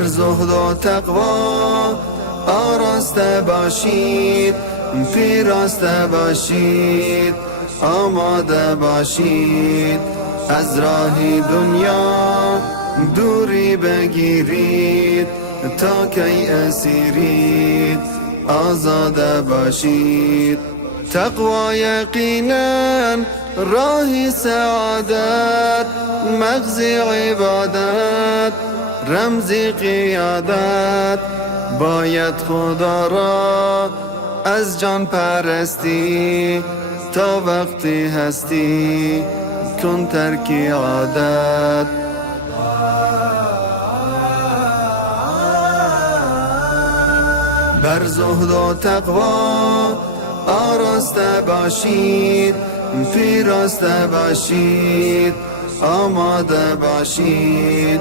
بر زهد و تقوا آراسته باشید، پیراسته باشید، آماده باشید. از راه دنیا دوری بگیرید، تا کی اسیرید آزاده باشید. تقوا یقینا راه سعادت، مغز عبادت، رمز قیادت. باید خدا را از جان پرستی، تا وقتی هستی کن ترک عادت. بر زهد و تقوا آراسته باشید، پیراسته باشید، آماده باشید.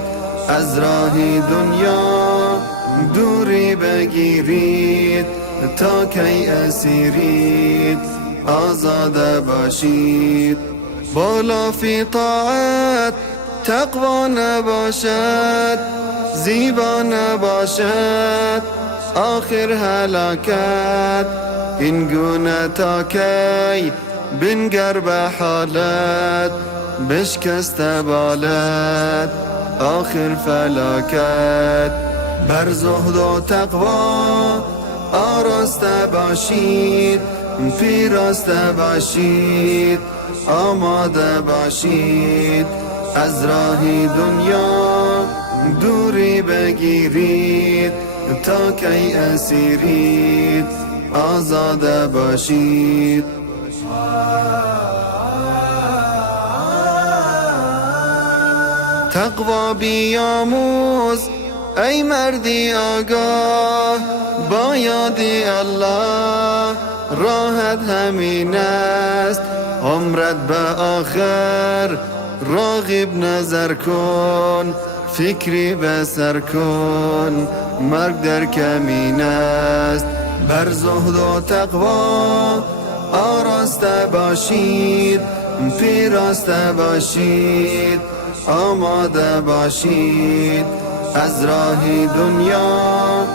از راه دنیا دوری بگیرید، تا کی اسیرید آزاده باشید. بالا فی طاعت تقوا نباشد، زیبا نباشد آخر هلاکت. این گونه تا کی بنگر به حالت، بشکسته بالت آخر فلاکت. بر زهد و تقوا آراسته باشید، پیراسته باشید، آماده باشید. از راه دنیا دوری بگیرید، تا کی اسیرید آزاده باشید. تقوا بیاموز ای مردی آگاه، با یاد الله راحت همین است. عمرت به آخر راغب نظر کن، فکری به سر کن، مرگ در کمین است. بر زهد و تقوا آراسته باشید، پیراسته باشید، آماده باشید. از راه دنیا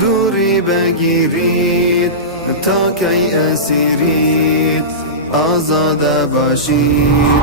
دوری بگیرید، تا کی اسیرید آزاده باشید.